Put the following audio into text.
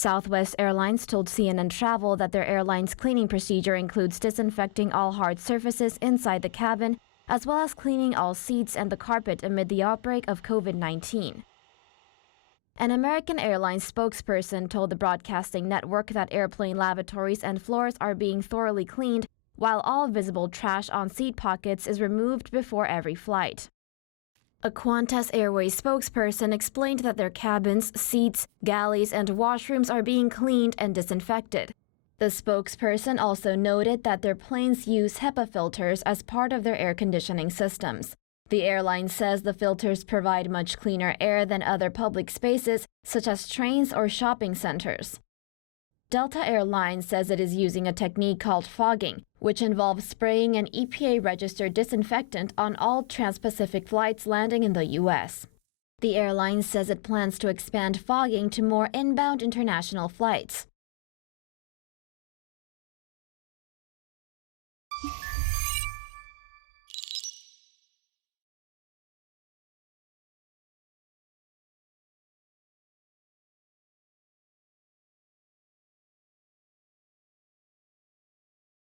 Southwest Airlines told CNN Travel that their airline's cleaning procedure includes disinfecting all hard surfaces inside the cabin, as well as cleaning all seats and the carpet amid the outbreak of COVID-19. An American Airlines spokesperson told the broadcasting network that airplane lavatories and floors are being thoroughly cleaned, while all visible trash on seat pockets is removed before every flight. A Qantas Airways spokesperson explained that their cabins, seats, galleys, and washrooms are being cleaned and disinfected. The spokesperson also noted that their planes use HEPA filters as part of their air conditioning systems. The airline says the filters provide much cleaner air than other public spaces, such as trains or shopping centers. Delta Airlines says it is using a technique called fogging, which involves spraying an EPA-registered disinfectant on all trans-Pacific flights landing in the U.S. The airline says it plans to expand fogging to more inbound international flights.